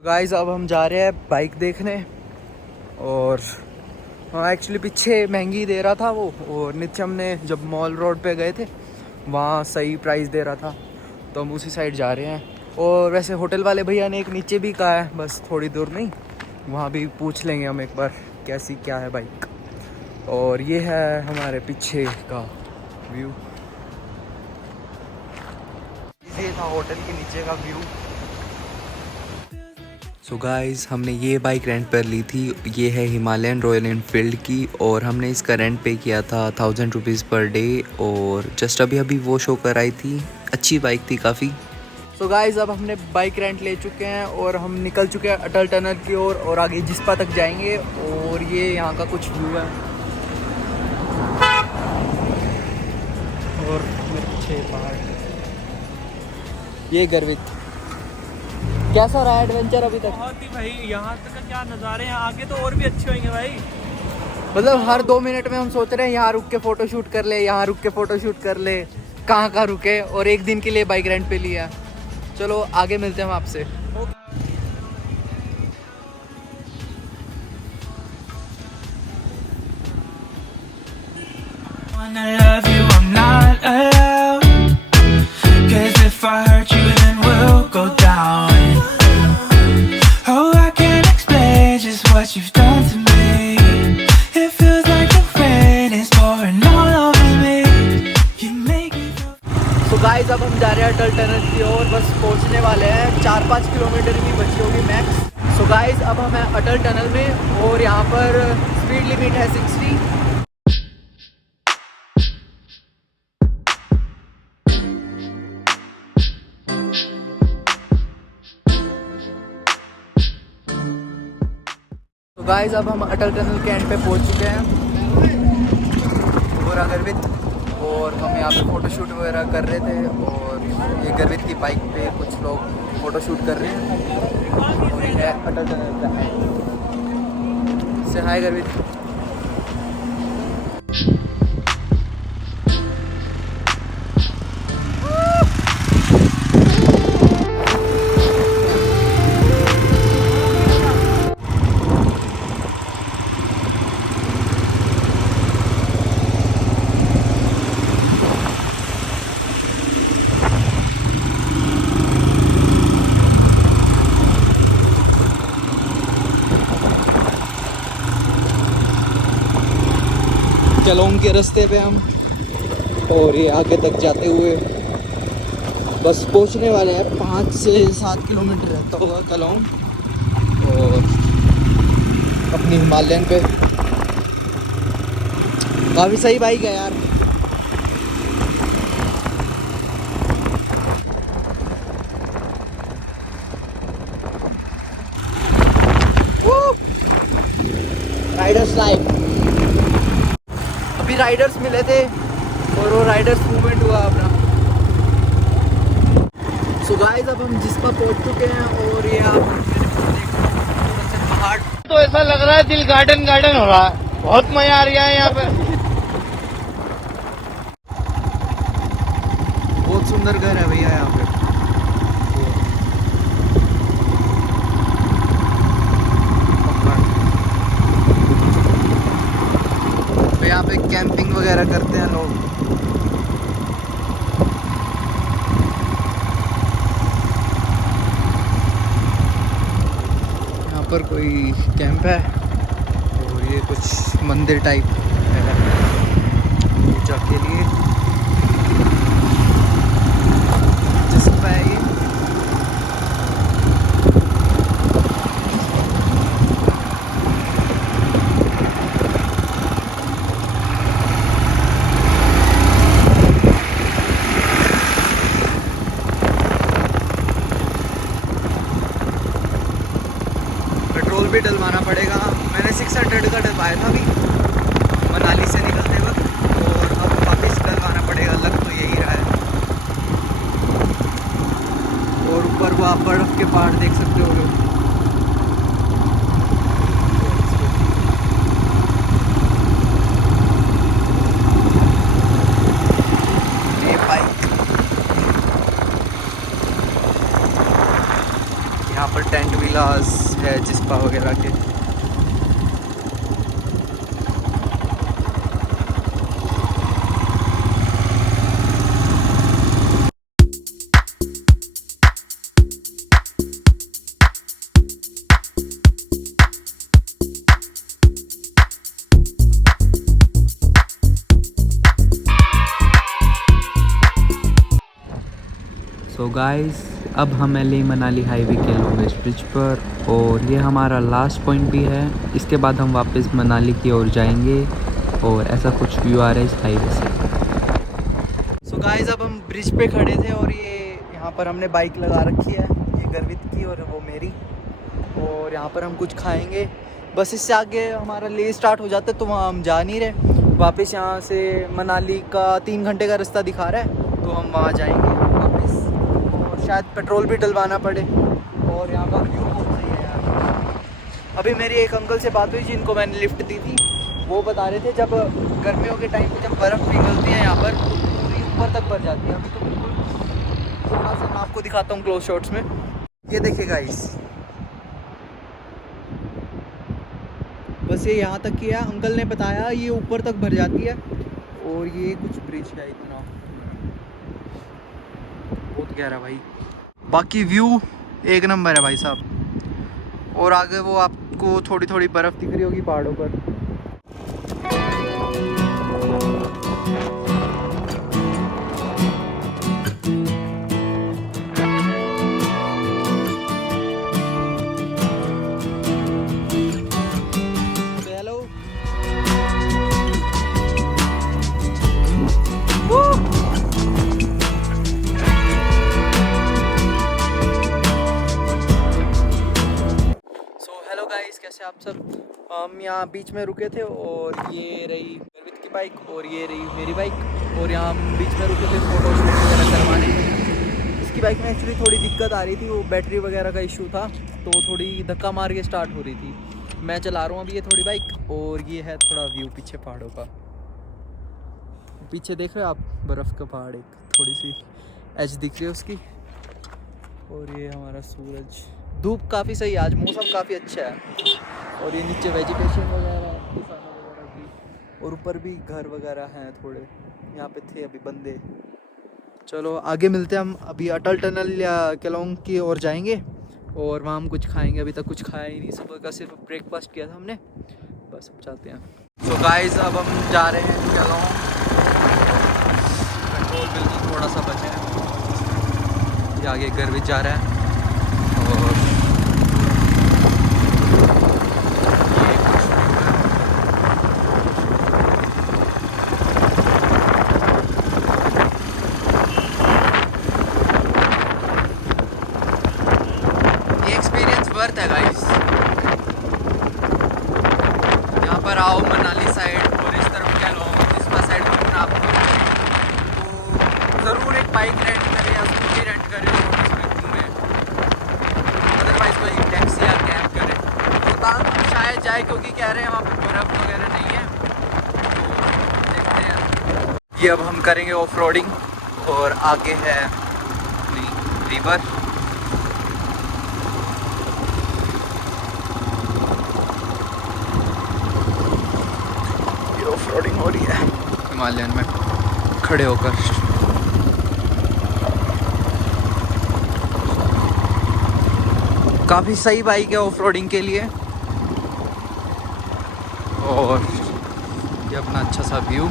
Guys अब हम जा रहे हैं बाइक देखने। और हाँ, एक्चुअली पीछे महंगी दे रहा था वो, और नित्यम ने जब मॉल रोड पे गए थे वहाँ सही प्राइस दे रहा था, तो हम उसी साइड जा रहे हैं। और वैसे होटल वाले भैया ने एक नीचे भी कहा है, बस थोड़ी दूर नहीं, वहाँ भी पूछ लेंगे हम एक बार कैसी क्या है बाइक। और ये है हमारे पीछे का व्यू, ये था होटल के नीचे का व्यू। सो गाइस हमने ये बाइक रेंट पर ली थी, ये है हिमालयन रॉयल एनफील्ड की, और हमने इसका रेंट पे किया था 1000 रुपीज़ पर डे। और जस्ट अभी वो शो कर आई थी, अच्छी बाइक थी काफ़ी। सो गाइस अब हमने बाइक रेंट ले चुके हैं और हम निकल चुके हैं अटल टनल की ओर, और आगे जिस्पा तक जाएंगे। और ये यहाँ का कुछ व्यू है, और मेरे पीछे पहाड़, ये गर्वित। कैसा रहा एडवेंचर अभी तक? बहुत ही भाई, यहाँ तक का क्या नज़ारे हैं, आगे तो और भी अच्छे होंगे भाई। मतलब हर 2 मिनट में हम सोच रहे हैं यहाँ रुक के फोटो शूट कर ले, यहाँ रुक के फोटो शूट कर ले, कहाँ कहाँ रुके, और एक दिन के लिए बाइक रेंट पे लिया। चलो आगे मिलते हैं हम आपसे। गाइस अब हम जा रहे हैं अटल टनल की ओर, बस पहुंचने वाले हैं, 4-5 किलोमीटर की बची होगी मैक्स। सो गाइस अब हम हैं अटल टनल में, और यहाँ पर स्पीड लिमिट है 60। तो गाइस अब हम अटल टनल के एंड पे पहुंच चुके हैं, और गर्वित, और हम यहाँ पे फ़ोटो शूट वगैरह कर रहे थे। और ये गर्वित की बाइक पे कुछ लोग फ़ोटो शूट कर रहे हैं, और ये है अटल टनल का एंड। से हाय गर्वित। केलोंग के रास्ते पे हम, और ये आगे तक जाते हुए बस पहुंचने वाले हैं। 5 से 7 किलोमीटर रहता होगा केलोंग, और अपनी हिमालयन पे। काफ़ी सही बाइक है यार। राइडर्स लाइफ, अभी राइडर्स मिले थे और वो राइडर्स मूवमेंट हुआ अपना। सो गाइस अब हम जिस्पा पहुंच चुके हैं, और ये आप पहाड़, तो ऐसा लग रहा है दिल गार्डन गार्डन हो रहा है, बहुत मजा आ रहा है यहाँ पे। बहुत सुंदर घर है भैया यहाँ पे। यहाँ पे कैंपिंग वगैरह करते हैं लोग। यहाँ पर कोई कैंप है, और ये कुछ मंदिर टाइप है पूजा के लिए। जिस्पा है ये। भी डलवाना पड़ेगा, मैंने 600 का डलवाया था अभी मनाली से निकलते वक्त, और अब वापस डलवाना पड़ेगा, लग तो यही रहा है। और ऊपर वो आप बर्फ़ के पहाड़ देख सकते हो। ये बाइक विलास है जिस्पा वगैरह के। सो गाइस, अब हम लेह मनाली हाईवे के लॉन्गेस्ट ब्रिज पर, और ये हमारा लास्ट पॉइंट भी है। इसके बाद हम वापस मनाली की ओर जाएंगे और ऐसा कुछ व्यू आ रहा है इस हाईवे से। सो गाइस, अब हम ब्रिज पे खड़े थे और ये यहाँ पर हमने बाइक लगा रखी है, ये गर्वित की और वो मेरी, और यहाँ पर हम कुछ खाएंगे। बस इससे आगे हमारा लेह स्टार्ट हो जाता है तो वहाँ हम जा नहीं रहे। वापस यहाँ से मनाली का 3 घंटे का रास्ता दिखा रहा है तो हम वहाँ जाएंगे वापस, और शायद पेट्रोल भी डलवाना पड़े। और यहाँ का व्यू बहुत सही है यार। अभी मेरी एक अंकल से बात हुई जिनको मैंने लिफ्ट दी थी, वो बता रहे थे जब गर्मियों के टाइम पे जब बर्फ़ पिघलती है यहाँ पर तो पूरी ऊपर तक भर जाती है। अभी तो बिल्कुल थोड़ा सा मैं आपको दिखाता हूँ क्लोज शॉट्स में, ये देखिए गाइस, बस ये यहाँ तक किया। अंकल ने बताया ये ऊपर तक भर जाती है। और ये कुछ ब्रिज है, इतना बहुत गहरा भाई। बाकी व्यू एक नंबर है भाई साहब। और आगे वो आपको थोड़ी थोड़ी बर्फ़ दिख रही होगी पहाड़ों पर। कैसे आप सब। हम यहाँ बीच में रुके थे और ये रही गर्वित की बाइक और ये रही मेरी बाइक, और यहाँ हम बीच में रुके थे फोटो शूट वगैरह करवाने। इसकी बाइक में एक्चुअली थोड़ी दिक्कत आ रही थी, वो बैटरी वगैरह का इशू था तो थोड़ी धक्का मार के स्टार्ट हो रही थी। मैं चला रहा हूँ अभी ये थोड़ी बाइक, और ये है थोड़ा व्यू पीछे पहाड़ों का। पीछे देख रहे हो आप बर्फ़ का पहाड़, एक थोड़ी सी एज दिख रही है उसकी। और ये हमारा सूरज, धूप काफ़ी सही है आज, मौसम काफ़ी अच्छा है। और ये नीचे वेजिटेशन वगैरह किसानों वगैरह की, और ऊपर भी घर वगैरह हैं थोड़े, यहाँ पे थे अभी बंदे। चलो आगे मिलते हैं हम। अभी अटल टनल या केलोंग की ओर जाएंगे और वहाँ हम कुछ खाएंगे। अभी तक कुछ खाया ही नहीं, सुबह का सिर्फ ब्रेकफास्ट किया था हमने, बस अब जाते हैं। तो गाइस, अब हम जा रहे हैं केलोंग। पेट्रोल बिल्कुल थोड़ा सा बचे हैं। ये आगे गर्वित जा रहा है और ये एक्सपीरियंस वर्थ है गाइस। यहाँ पर आओ मनाली साइड और इस तरफ केलोंग जिस्पा साइड घूमना आपको, तो ज़रूर एक बाइक रेंट करें या स्कूटी रेंट करें और इसमें घूमें। अदरवाइज़ कोई टैक्सी या कैब करें। रोहतांग शायद जाए क्योंकि कह रहे हैं वहाँ पर बर्फ़ वगैरह नहीं है, तो देखते हैं। ये अब हम करेंगे ऑफ रोडिंग और आगे है रिवर। ये ऑफ रोडिंग हो रही है हिमालयन में खड़े होकर। काफ़ी सही बाइक है ऑफ रोडिंग के लिए। और ये अपना अच्छा सा व्यू,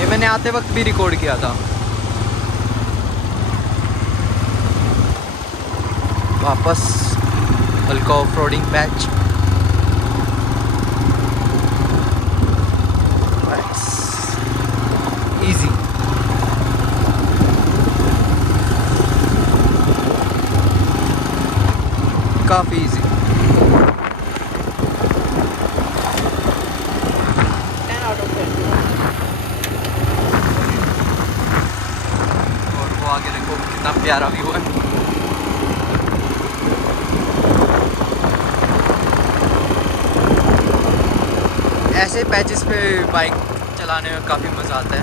ये मैंने आते वक्त भी रिकॉर्ड किया था। वापस हल्का ऑफ रोडिंग पैच। इजी। काफ़ी इजी। 10 out of 10। और वो आगे देखो कितना प्यारा व्यू है। ऐसे पैचेस पे बाइक चलाने में काफ़ी मज़ा आता है।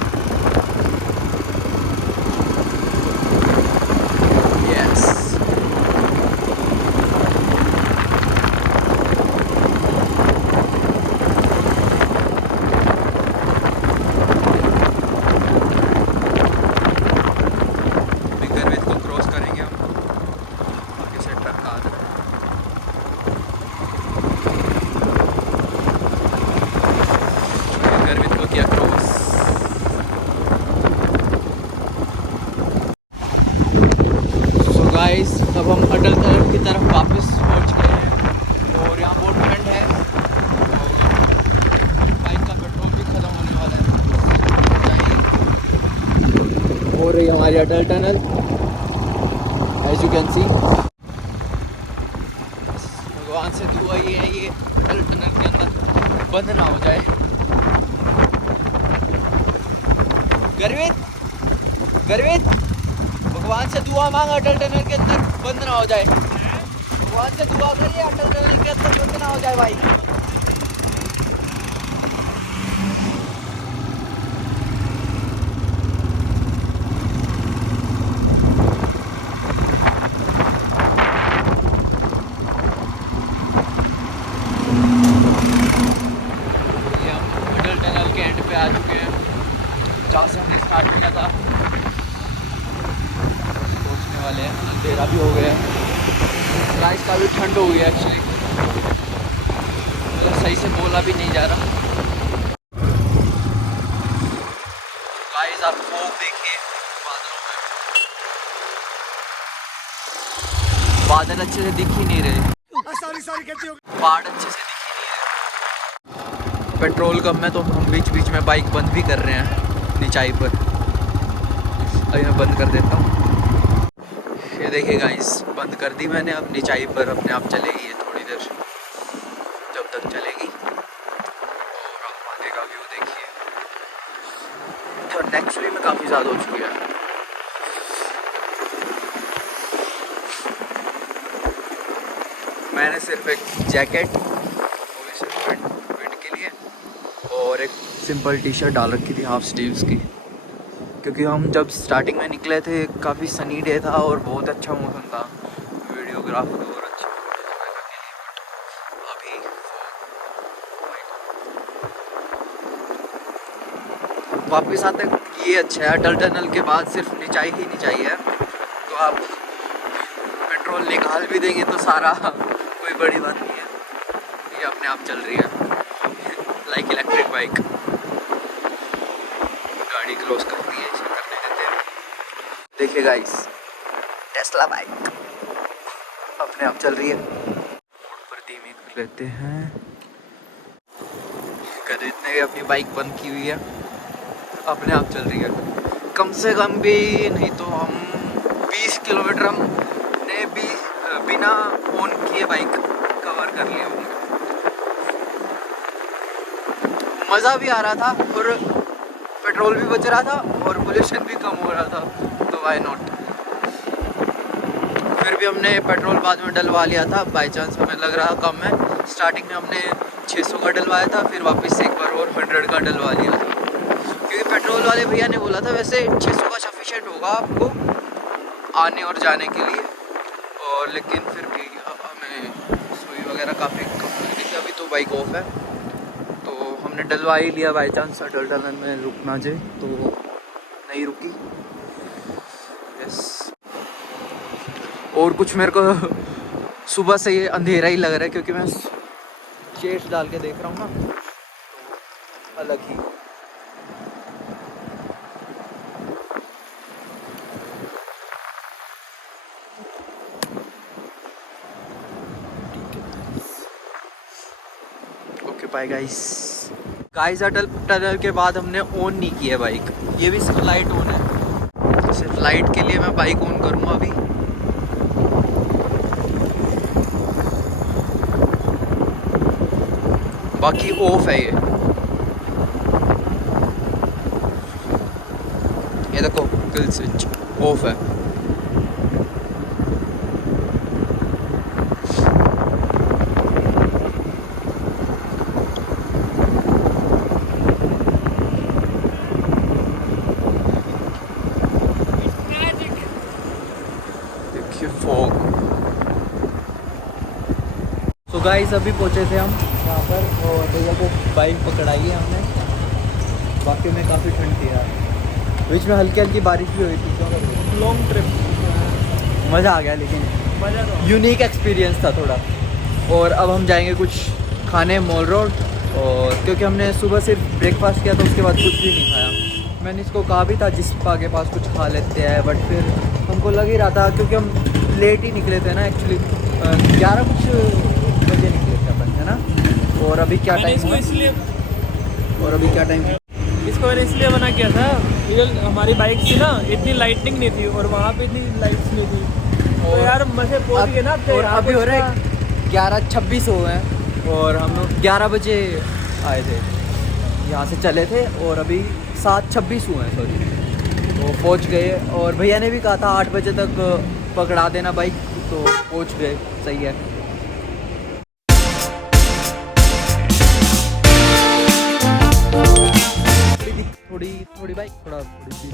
हमारी Atal tunnel, as you can see. भगवान से दुआ ये है ये अटल टनल के अंदर बंद ना हो जाए। गर्वित भगवान से दुआ मांग अटल टनल के अंदर बंद ना हो जाए। भगवान से दुआ करिए अटल टनल के अंदर बंद ना हो जाए भाई। आ चुके हैं जहाँ से हमने स्टार्ट किया था। पहुँचने वाले हैं, अंधेरा भी हो गया है। गाइस काफ़ी ठंड हो गई है एक्चुअली, मतलब सही से बोला भी नहीं जा रहा। गाइस आप फोग देखिए बादलों में, बादल अच्छे से दिख ही नहीं रहे, पहाड़ अच्छे से दिख ही नहीं रहे। पेट्रोल कम है तो हम बीच बीच में बाइक बंद भी कर रहे हैं निचाई पर। अभी मैं बंद कर देता हूँ। ये देखिए गाइस बंद कर दी मैंने, अब निचाई पर अपने आप चलेगी ये थोड़ी देर, जब तक चलेगी। और आगे का व्यू देखिए, तो एक्चुअली में काफ़ी ज़्यादा हो चुकी है। मैंने सिर्फ एक जैकेट, वो भी सिर्फ विंड के लिए, और एक सिंपल टी शर्ट डाल रखी थी हाफ स्लीव्स की, क्योंकि हम जब स्टार्टिंग में निकले थे काफ़ी सनी डे था और बहुत अच्छा मौसम था वीडियोग्राफी और अच्छा अभी वापस आते ये अच्छा है। अटल टनल के बाद सिर्फ निचाई ही निचाई है, तो आप पेट्रोल निकाल भी देंगे तो सारा कोई बड़ी बात नहीं है, ये अपने आप चल रही है लाइक इलेक्ट्रिक बाइक। गाड़ी क्लोज करती है, इसे करने देते हैं। देखिए गाइस टेस्ला बाइक अपने आप चल रही है। मोड पर धीमी कर लेते हैं। गरीब ने भी अपनी बाइक बंद की हुई है, अपने आप चल रही है। कम से कम भी नहीं तो हम 20 किलोमीटर हमने भी बिना ऑन किए बाइक कवर कर लिया होंगे। मज़ा भी आ रहा था और पेट्रोल भी बच रहा था और पोल्यूशन भी कम हो रहा था, तो वाई नॉट। फिर भी हमने पेट्रोल बाद में डलवा लिया था, बाई चांस हमें लग रहा कम है। स्टार्टिंग में हमने 600 का डलवाया था, फिर वापस से एक बार और 100 का डलवा लिया था, क्योंकि पेट्रोल वाले भैया ने बोला था वैसे 600 का सफिशिएंट होगा आपको आने और जाने के लिए, और लेकिन फिर भी हमें सुई वगैरह काफ़ी कम लगी थी। अभी तो बाइक ऑफ है तो हमने डलवा ही लिया, बाई चांस अटल टनल में रुकना जाए तो नहीं रुकी। यस, और कुछ मेरे को सुबह से ये अंधेरा ही लग रहा है, क्योंकि मैं चेस्ट डाल के देख रहा हूँ ना, तो अलग ही। ओके बाय गाइस अटल टनल के बाद हमने ऑन नहीं किया बाइक, ये भी सिर्फ लाइट ऑन है। सिर्फ लाइट के लिए मैं बाइक ऑन करूँगा अभी। बाकी ऑफ है ये देखो किल स्विच ऑफ है। देखिए फॉग। तो गाइस अभी पहुंचे थे हम यहाँ पर, और भैया को बाइक पकड़ाई है हमने। बाकी में काफ़ी ठंड थी यार, बीच में हल्की हल्की बारिश भी हुई थी। लॉन्ग ट्रिप मज़ा आ गया, लेकिन मज़ा तो यूनिक एक्सपीरियंस था थोड़ा। और अब हम जाएंगे कुछ खाने मॉल रोड, और क्योंकि हमने सुबह सिर्फ ब्रेकफास्ट किया तो उसके बाद कुछ भी नहीं खाया। मैंने इसको कहा भी था जिस्पा के पास कुछ खा लेते हैं, बट फिर हमको लग ही रहा था, क्योंकि हम लेट ही निकले थे ना एक्चुअली, 11 कुछ बजे निकले थे अपन, है ना। और अभी क्या टाइम है, और अभी क्या टाइम है, इसको मैंने इसलिए मना किया था क्योंकि हमारी बाइक थी ना, इतनी लाइटनिंग नहीं थी और वहाँ पे इतनी लाइट्स नहीं थी। तो यार मजे पहुँच गए ना। और अभी हो रहा है 11:26 हो गए हैं और हम लोग 11 बजे आए थे, यहाँ से चले थे और अभी 7:26 हुए हैं सॉरी। तो पहुँच गए और भैया ने भी कहा था 8 बजे तक पकड़ा देना बाइक, तो पहुँच गए। सही है। थोड़ी बाइक थोड़ी सी